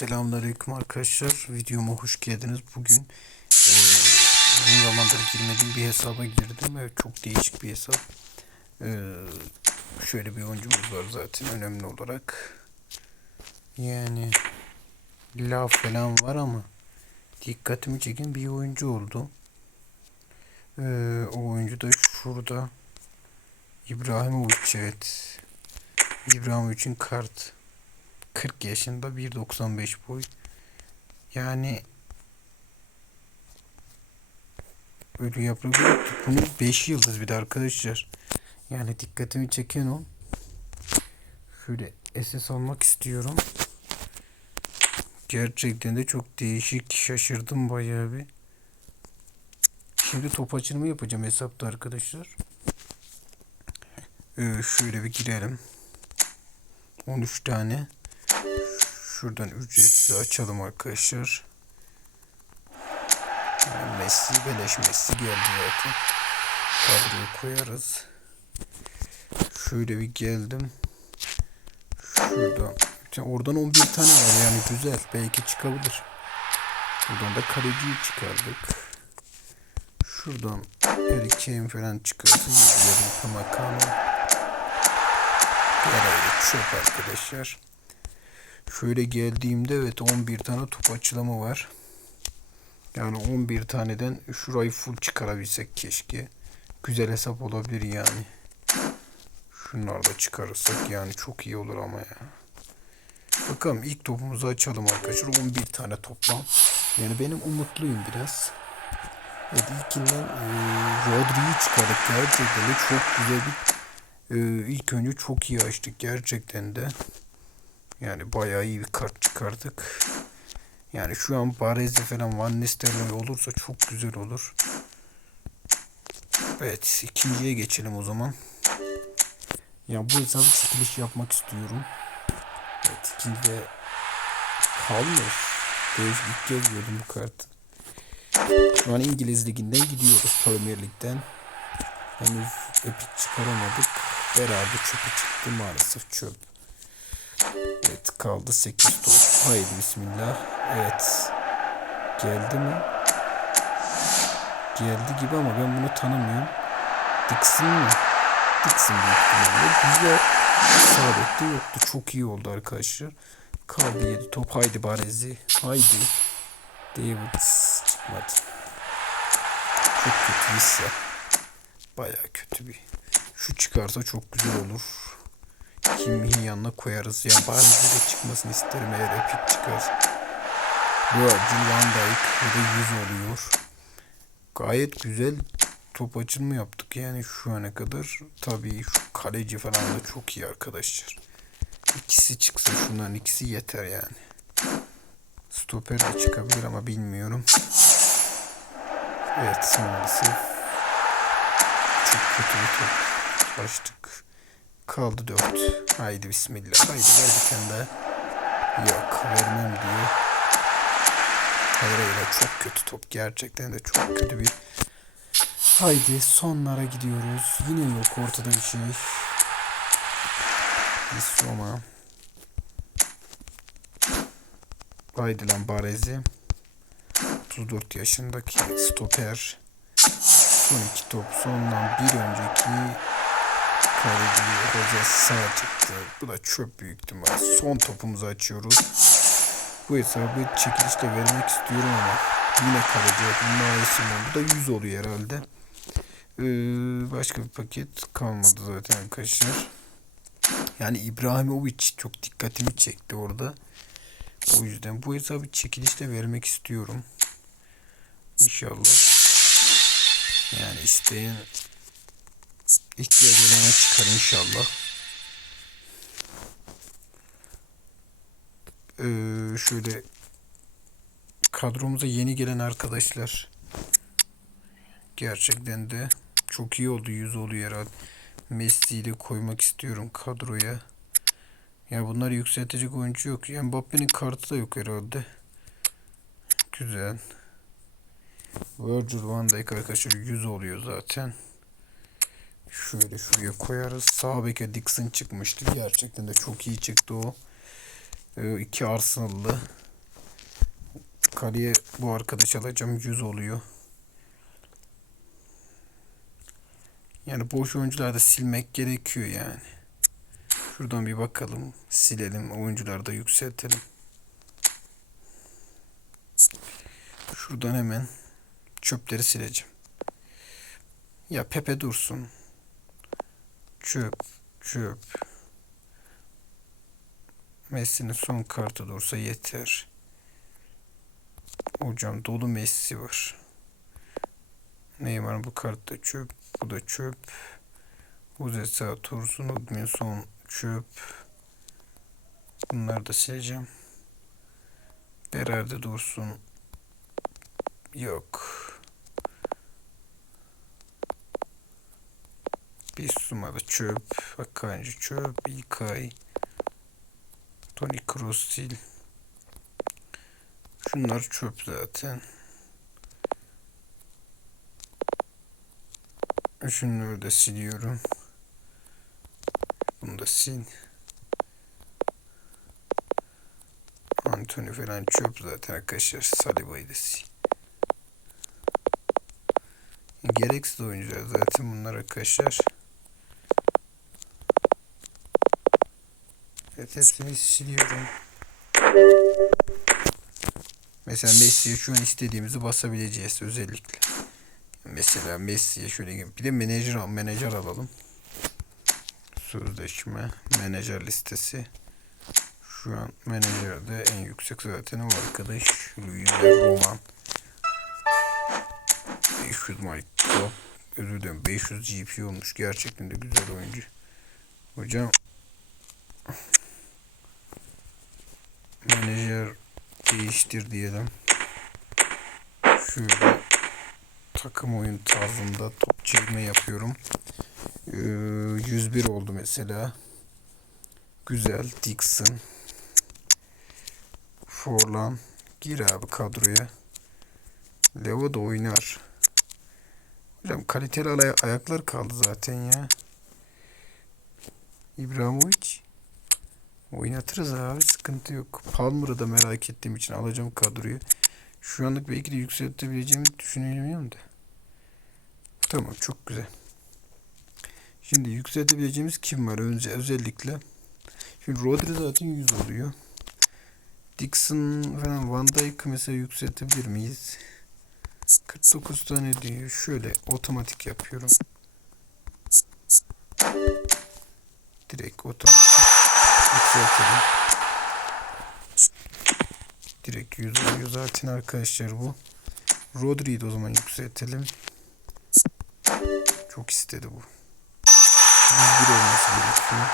Selamünaleyküm arkadaşlar. Videoma hoş geldiniz. Bugün eee uzun zamandır girmediğim bir hesaba girdim. Evet çok değişik bir hesap. Eee, şöyle bir oyuncumuz var zaten önemli olarak. Yani la falan var ama dikkatimi çeken bir oyuncu oldu. Eee, o oyuncu da şurada. İbrahimovic evet. İbrahimovic'in kart. 40 yaşında 1.95 boy. Yani öyle yaprak. Bunun 5 yıldız bir de arkadaşlar. Yani dikkatimi çeken o. Şöyle SS almak istiyorum. Gerçekten de çok değişik. Şaşırdım bayağı bir. Şimdi top açılımı yapacağım hesapta arkadaşlar. Ee, şöyle bir girelim. 13 tane. Şuradan ücretsiz açalım arkadaşlar. Yani Messi beleş Messi geldi zaten. Kadroyu koyarız. Şöyle bir geldim. Şuradan. Ya Oradan 11 tane var yani güzel. Belki çıkabilir. Buradan da kaleciyi çıkardık. Şuradan Eric Kane falan çıkarsın. Yarın Pamacano. Herhalde çöp arkadaşlar. Şöyle geldiğimde evet 11 tane top açılımı var. Yani 11 taneden şurayı full çıkarabilsek keşke. Güzel hesap olabilir yani. Şunları da çıkarırsak yani çok iyi olur ama ya. Bakalım ilk topumuzu açalım arkadaşlar. 11 tane toplam. Yani benim umutluyum biraz. Evet ilkinden e, Rodri'yi çıkardık. Gerçekten de çok güzel bir e, ilk önce çok iyi açtık gerçekten de. Yani bayağı iyi bir kart çıkardık. Yani şu an Baresi falan Van Nistelrooy olursa çok güzel olur. Evet ikinciye geçelim o zaman. Ya bu hesabı çekiliş yapmak istiyorum. Evet ikincide kalmış. Değişik ilk kez gördüm bu kartı. Şu an İngiliz liginden gidiyoruz Premier Lig'den. Henüz epik çıkaramadık. Beraber çöpü çıktı maalesef çöp. Evet kaldı 8 top. Haydi bismillah. Evet. Geldi mi? Geldi gibi ama ben bunu tanımıyorum. Dixon mı? Dixon büyük. Güzel. Sabette yoktu. Çok iyi oldu arkadaşlar. Kaldı 7 top. Haydi Barezi. Haydi. Davids çıkmadı. Çok kötü hisse. Baya kötü bir. Şu çıkarsa çok güzel olur. Kimin yanına koyarız. Yani bari de çıkmasını isterim eğer epik çıkar. Bu Jill Van Dijk bu da 100 oluyor. Gayet güzel top açılımı yaptık yani şu ana kadar. Tabii şu kaleci falan da çok iyi arkadaşlar. İkisi çıksa şunların ikisi yeter yani. Stoper de çıkabilir ama bilmiyorum. Evet maalesef çok kötü bir top açtık. Kaldı 4. Haydi bismillah. Haydi ver bir tane daha. Yok vermem diyor. Hayır hayır çok kötü top. Gerçekten de çok kötü bir. Haydi sonlara gidiyoruz. Yine yok ortada bir şey. Biz. Haydi lan Barezi. 34 yaşındaki stoper. Son iki top sondan bir önceki kaleci hoca sağ çıktı. Bu da çöp büyük ihtimal. Son topumuzu açıyoruz. Bu hesabı çekilişte vermek istiyorum ama yine kaleci Nail Bu da 100 oluyor herhalde. Ee, başka bir paket kalmadı zaten arkadaşlar. Yani İbrahimovic çok dikkatimi çekti orada. O yüzden bu hesabı çekilişte vermek istiyorum. İnşallah. Yani isteyen ihtiyaç olana çıkar inşallah. Ee, şöyle kadromuza yeni gelen arkadaşlar gerçekten de çok iyi oldu. Yüz oluyor herhalde. Messi'yi de koymak istiyorum kadroya. Ya bunlar yükseltecek oyuncu yok. Yani Mbappe'nin kartı da yok herhalde. Güzel. Virgil van Dijk arkadaşlar 100 oluyor zaten. Şöyle şuraya koyarız. Sağ beke Dixon çıkmıştı. Gerçekten de çok iyi çıktı o. Ee, iki Arsenal'lı. Kaleye bu arkadaş alacağım. 100 oluyor. Yani boş oyuncularda silmek gerekiyor yani. Şuradan bir bakalım. Silelim. Oyuncuları da yükseltelim. Şuradan hemen çöpleri sileceğim. Ya Pepe dursun. Çöp, çöp. Messi'nin son kartı dursa yeter. Hocam dolu Messi var. Neymar bu kartta çöp. Bu da çöp. Uzesa, Tursun, Udminson çöp. Bunları da sileceğim. Berardi dursun. Yok. Bir sumada çöp. Akancı çöp. İlkay. Tony Kroos sil. Şunlar çöp zaten. Şunları da siliyorum. Bunu da sil. Anthony falan çöp zaten arkadaşlar. Saliba'yı da sil. Gereksiz oyuncular zaten bunlar arkadaşlar. Evet siliyorum. Mesela Messi'ye şu an istediğimizi basabileceğiz özellikle. Mesela Messi'ye şöyle bir de menajer menajer alalım. Sözleşme menajer listesi. Şu an menajerde en yüksek zaten o arkadaş. Luis Roman. 500 Michael. Özür dilerim 500 GP olmuş. Gerçekten de güzel oyuncu. Hocam menajer değiştir diyelim. Şöyle takım oyun tarzında top çevirme yapıyorum. Ee, 101 oldu mesela. Güzel. Dixon. Forlan. Gir abi kadroya. Leo da oynar. Hocam kaliteli ay- ayaklar kaldı zaten ya. İbrahimovic. Oynatırız abi sıkıntı yok. Palmer'ı da merak ettiğim için alacağım kadroyu. Şu anlık belki de yükseltebileceğimi düşünüyorum da. Tamam çok güzel. Şimdi yükseltebileceğimiz kim var önce özellikle? Şimdi Rodri zaten 100 oluyor. Dixon falan Van Dijk mesela yükseltebilir miyiz? 49 tane diyor. Şöyle otomatik yapıyorum. Direkt otomatik Direkt 100 oluyor zaten arkadaşlar bu. Rodri'yi o zaman yükseltelim. Çok istedi bu. 101 olması gerekiyor.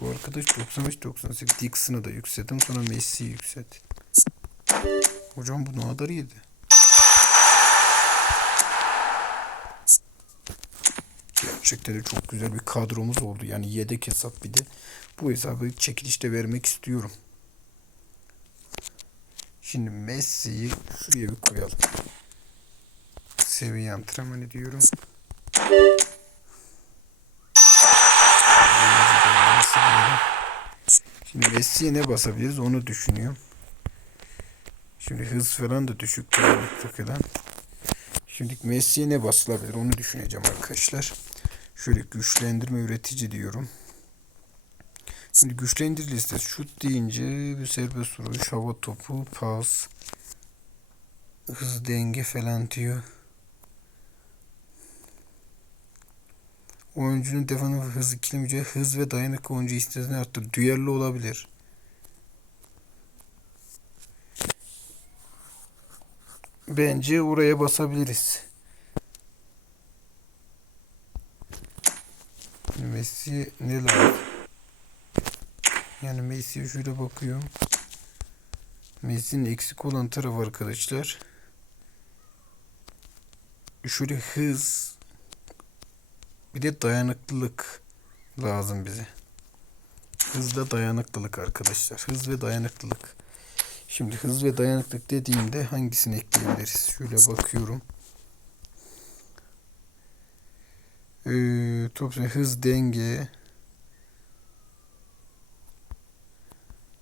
Bu arkadaş 95-98 Dixon'ı da yükselttim. Sonra Messi'yi yükselt. Hocam bu ne kadar iyiydi. Gerçekten de çok güzel bir kadromuz oldu. Yani yedek hesap bir de. Bu hesabı çekilişte vermek istiyorum. Şimdi Messi'yi şuraya bir koyalım. Seviye antrenmanı diyorum. Şimdi Messi'ye ne basabiliriz onu düşünüyorum. Şimdi hız falan da düşük. Şimdi Messi'ye ne basılabilir onu düşüneceğim arkadaşlar. Şöyle güçlendirme üretici diyorum. Şimdi güçlendir listesi şut deyince bir serbest vuruş, hava topu, pas, hız denge falan diyor. Oyuncunun defanı hız mücadele, hız ve dayanıklı oyuncu istediğini arttır. Düello olabilir. Bence oraya basabiliriz. Messi ne lazım? Yani Messi'ye şöyle bakıyorum. Messi'nin eksik olan tarafı arkadaşlar. Şöyle hız bir de dayanıklılık lazım bize. Hızla dayanıklılık arkadaşlar. Hız ve dayanıklılık. Şimdi hız ve dayanıklılık dediğimde hangisini ekleyebiliriz? Şöyle bakıyorum. Ee, top hız denge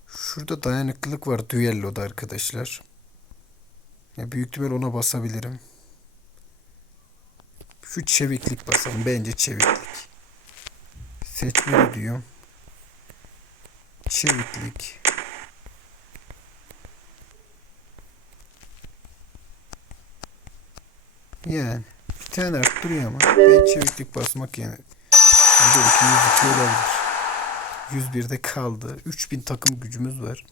Şurada dayanıklılık var düelloda arkadaşlar. Ya büyük ihtimal ona basabilirim. Şu çeviklik basalım. Bence çeviklik. Seçmeli diyorum. Çeviklik. Yani tane arttırıyor ama ben çeviklik basmak yani. Burada 202 olabilir. 101'de kaldı. 3000 takım gücümüz var.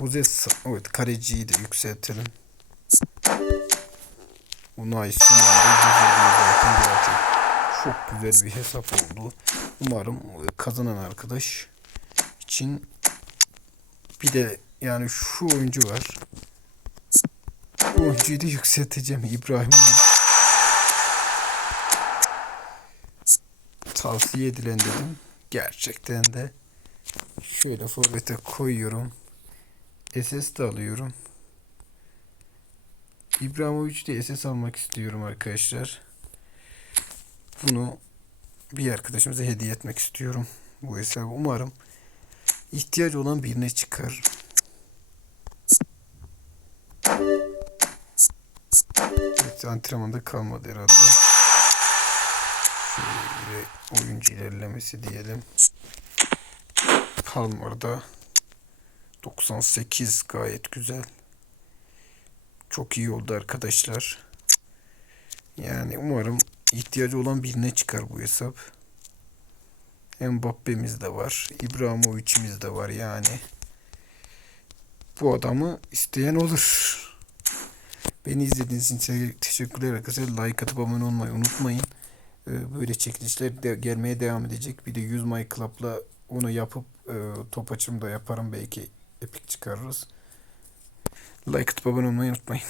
Jose evet kaleciyi de yükseltelim. Unai Simon da güzel zaten. Çok güzel bir hesap oldu. Umarım kazanan arkadaş için bir de yani şu oyuncu var. Bu oyuncuyu da yükselteceğim İbrahim. Tavsiye edilen dedim. Gerçekten de şöyle forvete koyuyorum. SS de alıyorum. İbrahimovic'i de SS almak istiyorum arkadaşlar. Bunu bir arkadaşımıza hediye etmek istiyorum. Bu hesabı umarım ihtiyacı olan birine çıkar. Antrenmanda kalmadı herhalde. Şöyle oyuncu ilerlemesi diyelim. Palmer'da 98 gayet güzel. Çok iyi oldu arkadaşlar. Yani umarım ihtiyacı olan birine çıkar bu hesap. Mbappe'miz de var. İbrahimovic'imiz de var yani. Bu adamı isteyen olur. Beni izlediğiniz için te- teşekkürler arkadaşlar. Like atıp abone olmayı unutmayın. Ee, Böyle çekilişler de gelmeye devam edecek. Bir de 100 My Club'la onu yapıp e, top açımda yaparım. Belki epik çıkarırız. Like atıp abone olmayı unutmayın.